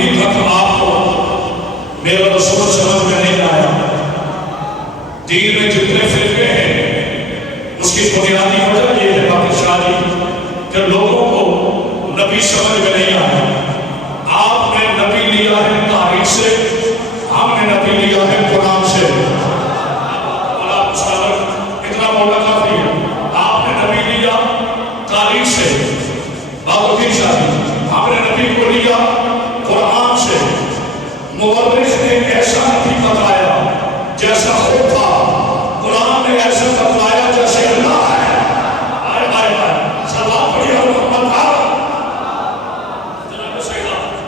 ابھی تک آپ کو میرا رسول سمجھ میں نہیں آیا. دین میں جتنے فرقے ہیں اس کی بنیادی وجہ یہ ہے باقی شادی کہ لوگوں کو نبی سمجھ میں نہیں آیا. آپ نے نبی لیا ہے تاریخ سے، ہم نے نبی لیا ہے قرآن سے. اتنا مولا کافی ہے. آپ نے نبی لیا تاریخ سے، باتوں کی شادی. ہم نے نبی کو لیا قرآن سے. مورخ نے ایسا نبی بتایا جیسا خود تھا، قرآن نے ایسا بتایا جیسے اللہ ہے. آئے آئے آئے سلام پڑھیا محمد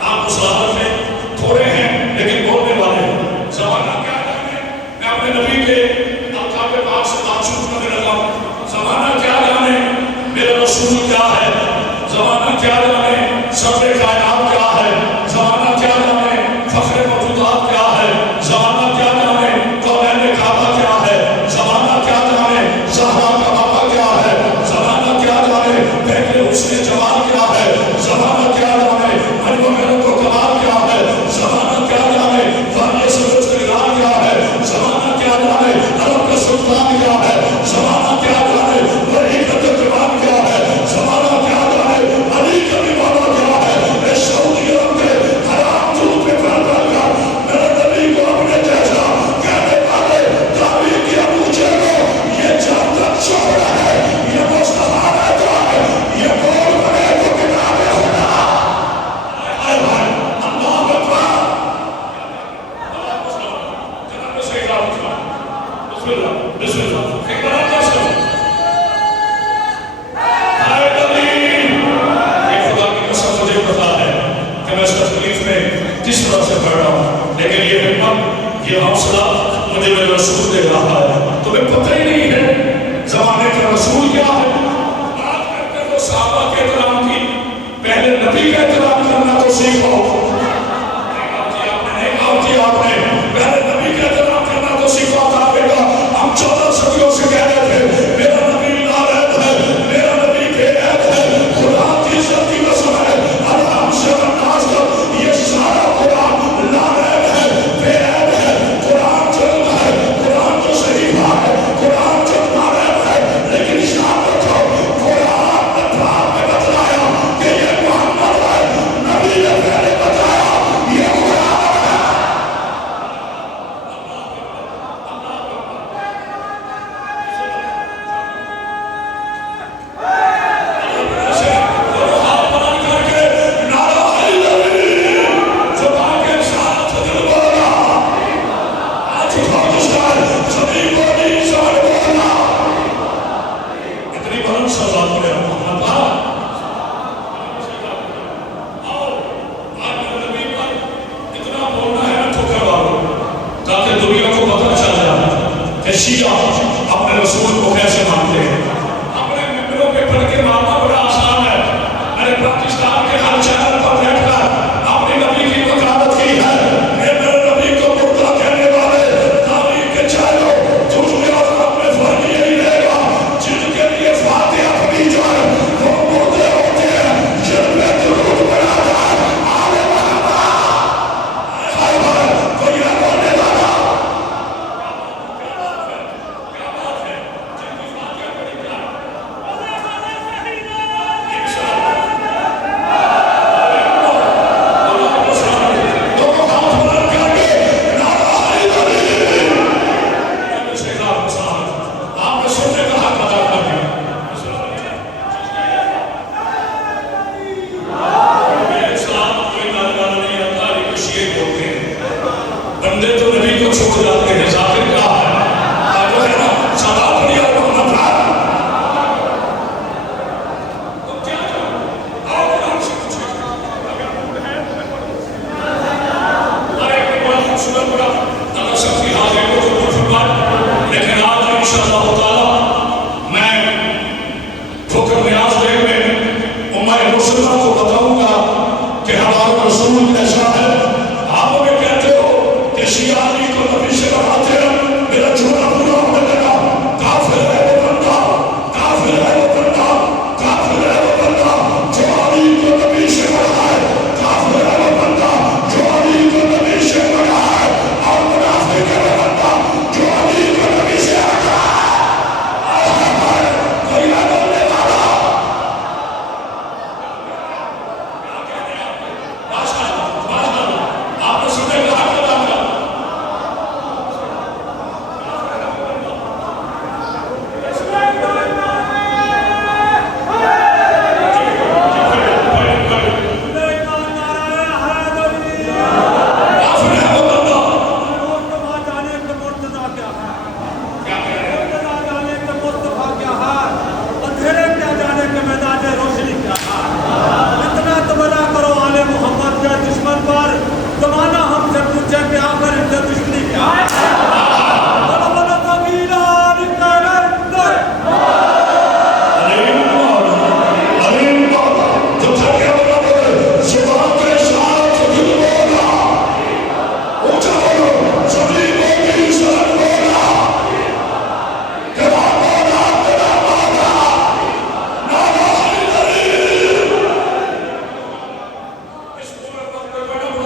آپ مسلمان میں تھوڑے ہیں لیکن بولنے والے ہیں. زمانہ کیا جانے، میں اپنے نبی کے القاب پاک سے تعجب کرنے لگا. زمانہ کیا جانے میرا رسول کیا ہے، زمانہ کیا جانے صبر کائنات کیا ہے، زمانہ کیا جانے فخر موجودات کیا ہے، زمانہ کیا جانے کونین کعبہ کیا ہے، زمانہ کیا جانے زہرا کا بابا کیا ہے، زمانہ کیا جانے پہلے حسن جمال کیا ہے، زمانہ کیا جانے حلوہ محرم کو کمال کیا ہے، زمانہ کیا جانے فانی سروج کرگار کیا ہے، زمانہ کیا جانے عرب کا سلطان کیا ہے، زمانہ کیا جانے وحی کا ترجمان کیا ہے، زمانہ کیا جانے علی کا بھی مولا کیا ہے. سعودی عرب کے حرام دودھ میں پیدا کر میرے نبی کو اپنے جیسا کہنے والے دعوی کیا مجھے کو یہ جب تک چھوڑا ہے، یہ مصطفیٰ رہتا ہے، یہ بول بنے تو کتابیں ہونا. اے بھائی اللہ اکبر. جناب سید آفر بسم اللہ بسم اللہ ایک بار آپ کا سلام. اے نبی یہ خدا کی قسم مجھے پتا ہے کہ میں اس تکلیف میں کس طرح سے پڑھ رہا ہوں، لیکن یہ ہمت یہ حوصلہ مجھے میرے رسول دے رہا ہے. تمہیں پتہ ہی نہیں ہے زمانے کا رسول کیا ہے. بات کرتے ہو صحابہ کے احترام کی، پہلے نبی کا احترام کرنا تو سیکھو. آپ نے پہلے نبی کا احترام کرنا تو سیکھو. آپ بیٹا ہم 14 صدیوں سے کہہ رہے تھے میرا نبی لعنت ہے، میرا نبی بے عیب ہے، خدا کی عزت کی قسم ہے اللہ سے برداشت کر. یہ سارا قرآن لعنت ہے، بے عیب ہے، قرآن جلد ہے، قرآن جو صحیفہ ہے، قرآن جو نارب ہے. لیکن شاہ رکھو قرآن نے بعد میں بتلایا کہ یہ محمد ہے، نبی نے پہلے بتایا یہ قرآن ہے. شیعہ اپنے رسول کو کیسے مانتے ہیں. اپنے ممبروں پہ پڑھ کے ماننا بڑا آسان ہے. میں نے پاکستان کے ہر چینل پر بیٹھ کر اپنے نبی کی وکالت کی ہے. میرے نبی کو مردہ کہنے والے نبی کے چینل دنیا میں فرق یہی رہے گا جن کے لیے فاتحہ پڑھی جائے وہ مردے ہوتے ہیں، جن میں درود پڑھا جائے آل محمد کوئی نہ بولنے والا. بندے تو نبی کو چھوڑ جاتے ہیں، ظاہر کیا ہے جو ہے نا سدا پڑھیا محمد ہے. تو کیا آؤ ہم سے پوچھیں ایک بڑا خوبصورت بڑا اللہ سب کی حاضر کو قبول فرمائے. لیکن آج انشاءاللہ تعالی میں فکر نیاز بیگ میں امہ مسلمہ کو بتاؤں گا کہ ہمارا رسول کیسا ہے. آپ ہمیں کہتے ہو کہ شیعہ علی کو نبی سے بڑھاتے ہیں، میرا جھوٹا پورا ہونے لگا. کافر ہے وہ بندہ، کافر ہے وہ بندہ، کافر ہے وہ بندہ جو علی کو نبی سے بڑھائے، کافر ہے وہ بندہ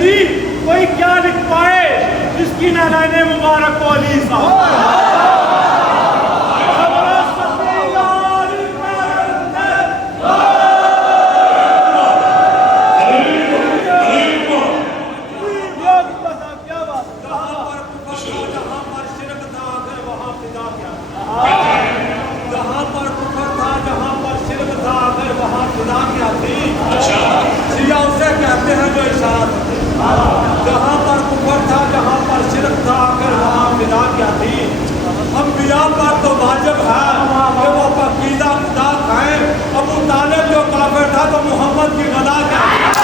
دی کوئی کیا لکھ پائے جس کی نالین مبارک کو علی صاحب جہاں پر کفر تھا جہاں پر شرک تھا اگر وہاں فدا کیا تھی انبیاء پر تو واجب ہے کہ وہ پاکیزہ خدا کھائیں ابو طالب جو کافر تھا تو محمد کی غذا کیا تھی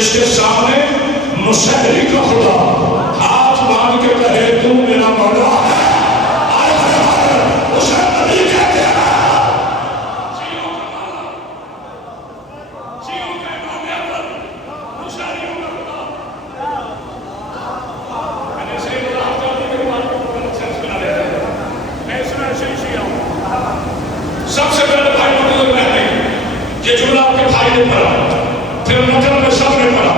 جس کے سامنے مسحری کا خدا ہاتھ باندھ کے کہے تو میرا مولا ہے، اسے نبی کہتے ہیں۔ جیوں کا مولا، جیوں کا امام اول، مسحریوں کا خدا۔ میں نے اسے بولا آپ جاتی میری بات کو غلط سینس بنا لیتے ہیں، میں اس میں ایسے ہی شیعہ ہوں۔ سب سے پہلے بھائی مطلب میں نے یہ جملہ آپ کے بھائی نے پڑھا، پھر نقل میں سب نے پڑھا،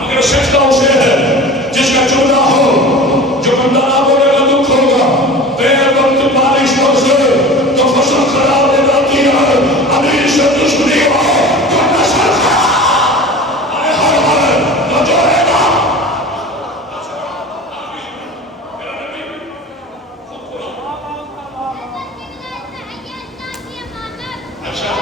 مگر سجدہ اسے ہے جس کا جملہ ہو، جو بندہ نہ بولے گا دکھ ہوگا، بے وقت بارش برسے تو فصل خراب ہو جاتی ہے، امیر سے دشمنی ہو تو نسل خراب، ہائے ہائے تو جو ہے نا میرا نبی خود بولا۔ اچھا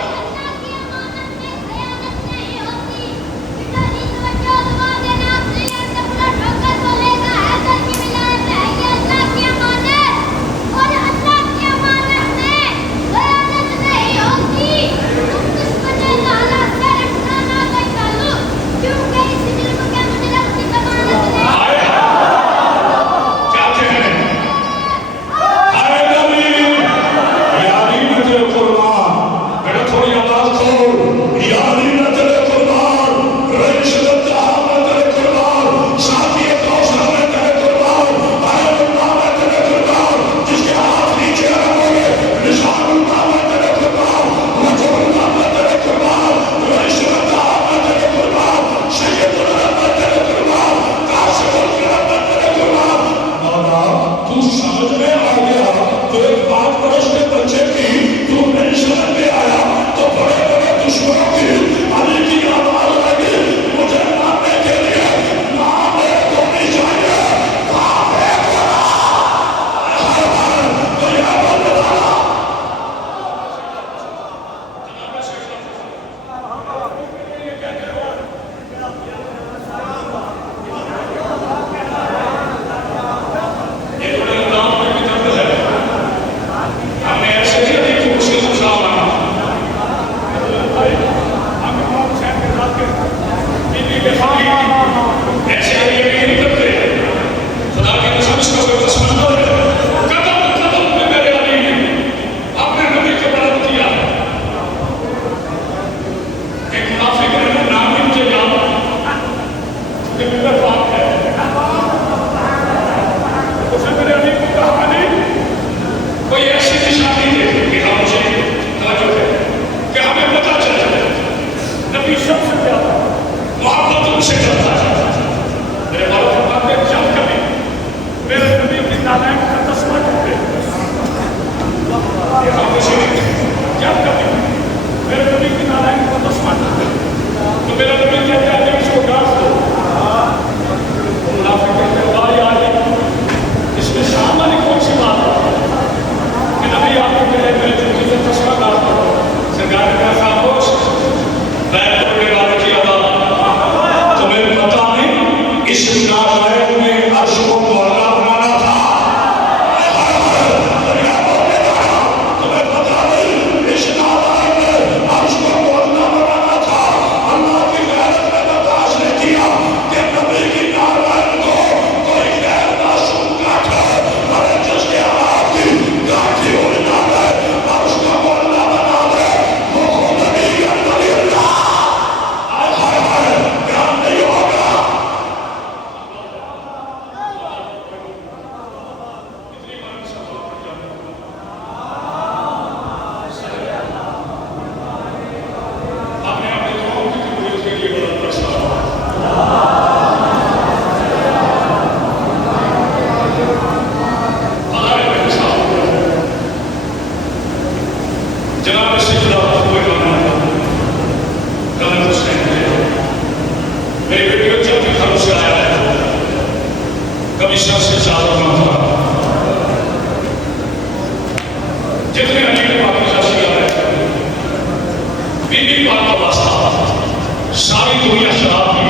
ساری دنیا شراب پی،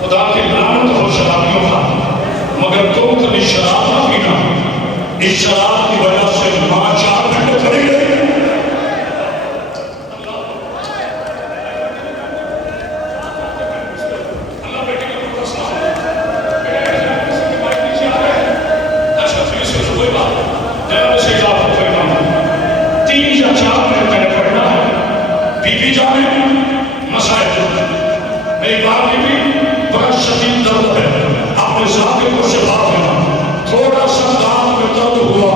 خدا کی لعنت ہو شرابیوں کا، مگر تم کبھی شراب نہ پینا، اس شراب کی وجہ سے ماں 4 گھنٹے کھڑی رہی۔ میری بات بھی بڑا شدید درد ہے، اپنے ذاتی کو شفا دینا۔ تھوڑا سا دانت میں درد ہوا،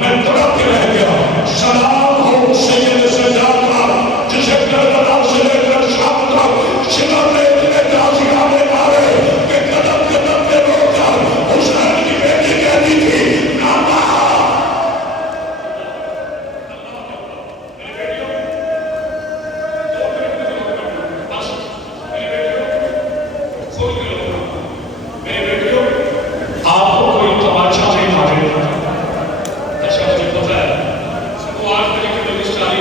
میں تڑپ کے رہ گیا۔ سلام ہو سید سجاد کا، جسے کربلا سے لے کر شام تک شمر میں اتنے تازیانے مارے کہ قدم قدم پہ روک کر حسین کی بیٹی کہتی تھی نانا۔ آپ کو کوئی تماشا نہیں مارے، اچھا مجھے پتا ہے وہ 8 بجے کی بجے ساری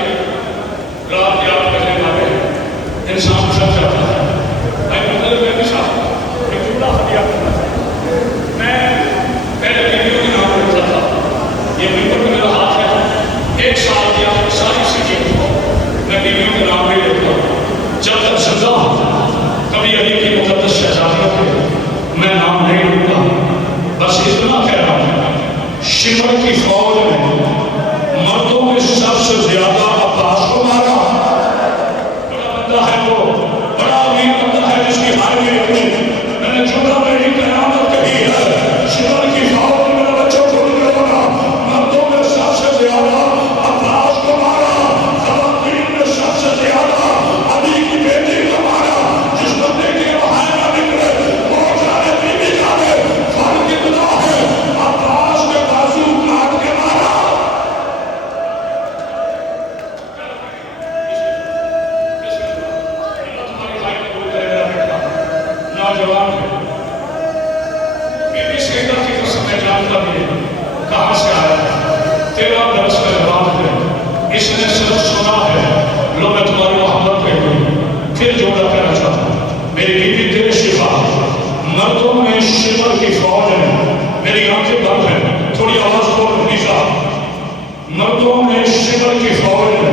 رات کے 8 بجے مارے انسان سب جاتا ہے۔ میں بھی صاحب ایک جملہ ہدیہ کرنا چاہتا ہوں۔ میں پہلے ویڈیو کے نام رکھتا تھا، یہ ممبر میں میرا ہاتھ ہے، 1 سال کی آپ ساری سیکھیں کو میں ویڈیو کے نام نہیں لکھتا ہوں۔ جب تک زندہ کبھی علی کی مقدس شہزادیوں کے میں نام نہیں لکھتا، بس اتنا کہہ رہا ہوں شمر کی فوج میں مردوں میں سب سے زیادہ عباس کو مارا۔ بڑا بندہ ہے وہ، بڑا امیر بندہ ہے جس کی ہائے میں اپنی میں نے جملہ میری قیامت کہی ہے، شمر کی فوج میں میرے بچوں کو نہیں ہوگا، مردوں میں سب سے زیادہ عباس کو مارا، خواتین میں سب سے زیادہ علی کی بیٹی کو مارا۔ جس بندے کے وہاں نہ نکلے وہ جانے بیوی جانے، فرق اتنا ہے عباس کے بازو کاٹ کے مارا۔ نوجوان ہے، بی بی سیدہ کی قسم میں جانتا بھی ہے کہاں سے آیا ہے، 13 برس کا جوان ہے، اس نے صرف سنا ہے لو میں تمہاری محبت پہ ہوئی۔ پھر جملہ کہنا چاہتا ہوں، میری بیوی تیرے شفا، مردوں میں شمر کی فوج ہے، میری آنکھیں بند ہیں، تھوڑی آواز بول نیچا، مردوں میں شمر کی فوج ہے،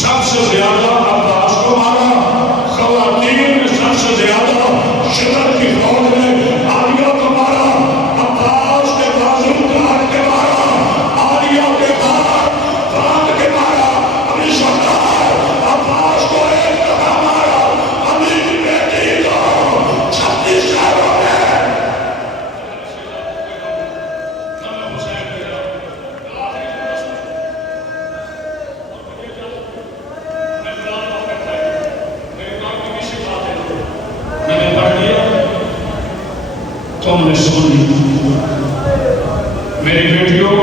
سب سے زیادہ عباس کو مارا، خواتین میں سب سے زیادہ شمر کی فوج نے عالیہ کو مارا، عباس کے بازو کاٹ کے مارا، عالیہ کے ہاتھ باندھ کے مارا۔ ابھی سردار عباس کو ایک دفعہ مارا، علی کی بیٹی کو 36 شہروں میں۔ میں نے پڑھ لیا، تم نے سن لی۔ میری بیٹیوں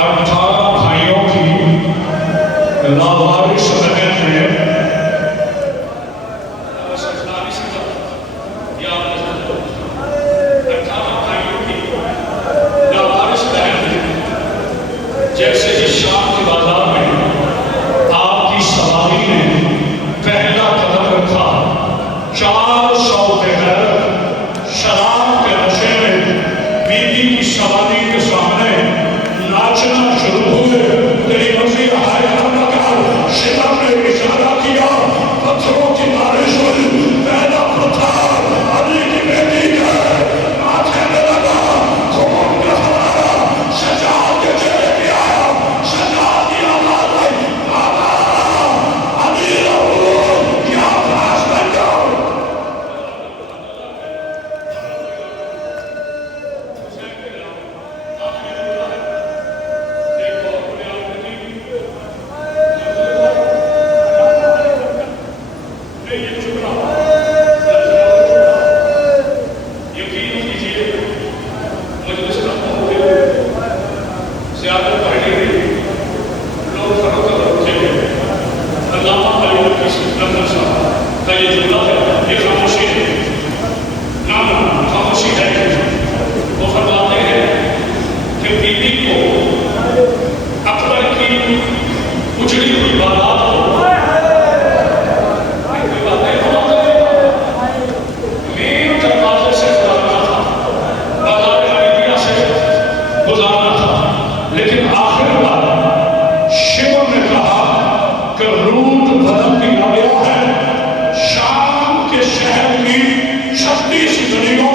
18 بھائیوں کی لاوارث بہن نے جیسے ہی شام کے بازار میں آپ کی سواری نے پہلا قدم رکھا، 400 بغیر شراب کے نشے میں بیوی کی سواری کے سامنے ناچنا شروع ہوئے۔ تیری مرضی ہائے کرنا کر شمر نے اشارہ کیا، پتھروں کی بارش ہوئی، پہلا پتھر علی کی بیٹی کا ماتھے میں لگا، خون کا فوارہ سجاد کے چہرے پہ آیا۔ سجاد کی آواز آئی، بابا علی رہو کیا پاس بن جاؤ۔ شہر کی 36 گلیوں